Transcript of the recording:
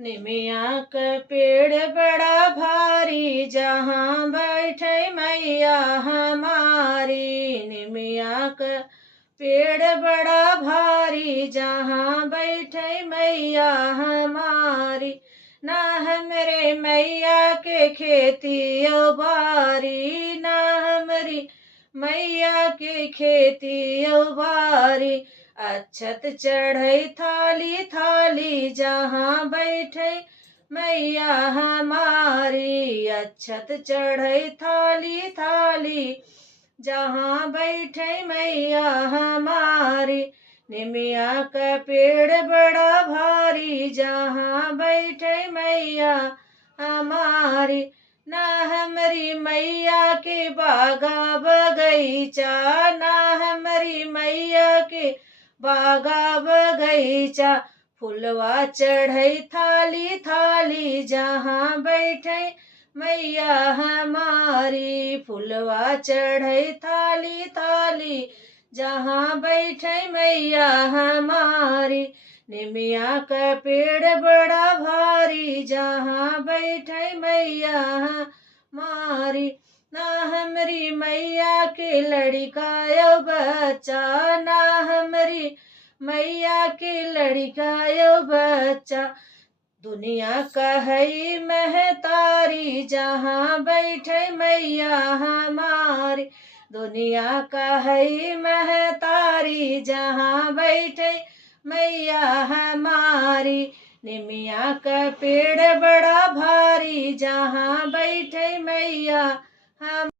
निमिया का पेड़ बड़ा भारी, जहाँ बैठे मैया हमारी। निमिया का पेड़ बड़ा भारी, जहाँ बैठे मैया हमारी। ना हमरे मैया के खेती बारी, ना हमारी मैया के खेती बारी। अच्छत चढ़ई थाली थाली, जहाँ बैठे मैया हमारी। अच्छत चढ़ई थाली थाली, जहाँ बैठे मैया हमारी। निमिया का पेड़ बड़ा भारी, जहाँ बैठे मैया हमारी। ना हमारी मैया के बागा बगीचा, ना हमारी मैया के बागा बगीचा। फुलवा चढ़ई थाली थाली, जहाँ बैठे मैया हमारी। फुलवा चढ़ई थाली थाली, जहाँ बैठे मैया हमारी। निमिया का पेड़ बड़ा भारी, जहाँ बैठे मैया हमारी। ना हमारी मैया के लड़का यो बच्चा, ना हमारी मैया के लड़का यो बच्चा। दुनिया का है महतारी, जहाँ बैठे मैया हमारी। दुनिया का है महतारी, जहाँ बैठे मैया हमारी। निमिया का पेड़ बड़ा भारी, जहाँ बैठे मैया हम